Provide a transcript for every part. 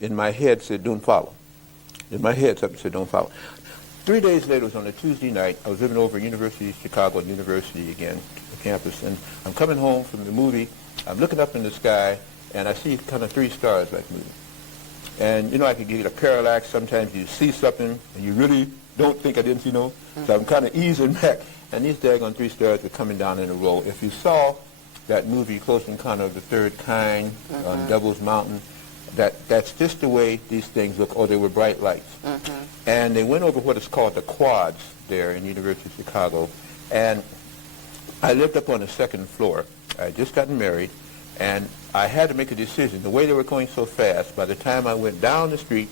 In my head said, don't follow. In my head, something said, don't follow. 3 days later, it was on a Tuesday night. I was living over at University of Chicago, University again, the campus, and I'm coming home from the movie. I'm looking up in the sky, and I see kind of 3 stars like moving. And, you know, I could get a parallax. Sometimes you see something, and you really don't think I didn't see no. So I'm kind of easing back. And these daggone 3 stars were coming down in a row. If you saw that movie, Close Encounter of the Third Kind, on Devil's Mountain, that's just the way these things look, or they were bright lights. And they went over what is called the quads there in the University of Chicago. And I lived up on the 2nd floor. I had just gotten married, and I had to make a decision. The way they were going so fast, by the time I went down the street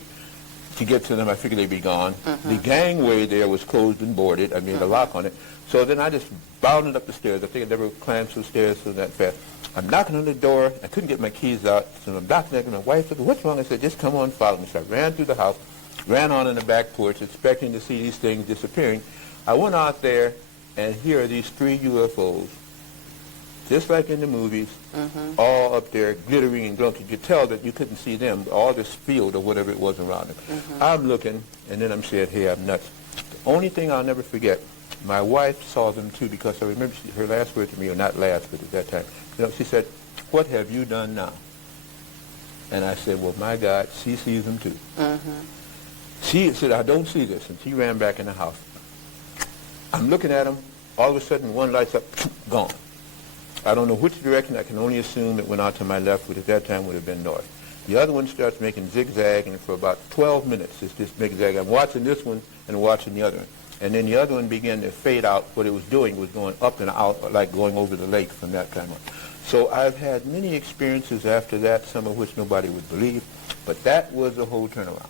to get to them, I figured they'd be gone. The gangway there was closed and boarded. I made a lock on it. So then I just bounded up the stairs. I think I'd never climbed some stairs so that fast. I'm knocking on the door. I couldn't get my keys out. So I'm knocking, and my wife said, what's wrong? I said, just come on, follow me. So I ran through the house, ran on in the back porch, expecting to see these things disappearing. I went out there, and here are these 3 UFOs, just like in the movies, all up there glittering and glowing. You could tell that you couldn't see them, all this field or whatever it was around them. I'm looking, and then I'm saying, hey, I'm nuts. The only thing I'll never forget, my wife saw them too, because I remember her last word to me, or not last, but at that time, you know, she said, what have you done now? And I said, well, my God, she sees them too. She said, I don't see this, and she ran back in the house. I'm looking at them. All of a sudden, one lights up, gone. I don't know which direction. I can only assume it went out to my left, which at that time would have been north. The other one starts making zigzag, and for about 12 minutes, it's just zigzag. I'm watching this one and watching the other one. And then the other one began to fade out. What it was doing was going up and out, like going over the lake from that time on. So I've had many experiences after that, some of which nobody would believe, but that was a whole turnaround.